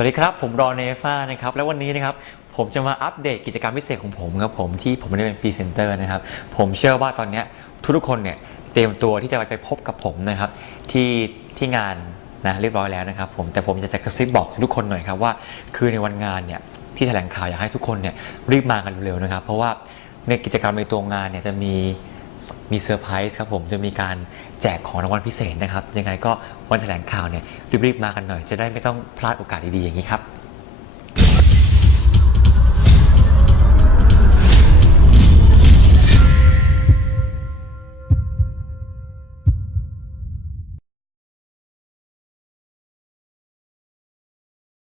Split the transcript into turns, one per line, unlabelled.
วัสดีครับ ผมรอเนฟ้านะครับ แล้ววันนี้นะครับ ผมจะมาอัปเดตกิจกรรมพิเศษของผมครับผมที่ผมไม่ได้เป็นพรีเซนเตอร์นะครับ ผมเชื่อว่าตอนนี้ทุกๆคนเนี่ยเตรียมตัวที่จะไปพบกับผมนะครับที่ที่งานนะเรียบร้อยแล้วนะครับผมแต่ผมจะจะกระซิบบอกทุกคนหน่อยครับว่า คือในวันงานเนี่ยที่แถลงข่าวอยากให้ทุกคนเนี่ยรีบมากันเร็วๆนะครับ เพราะว่าในกิจกรรมในตัวงานเนี่ยจะมี มีเซอร์ไพรส์ครับผมจะมีการแจกของรางวัลพิเศษนะครับ ยังไงก็วันแถลงข่าวเนี่ยรีบๆมากันหน่อย จะได้ไม่ต้องพลาดโอกาสดีๆอย่างนี้ครับ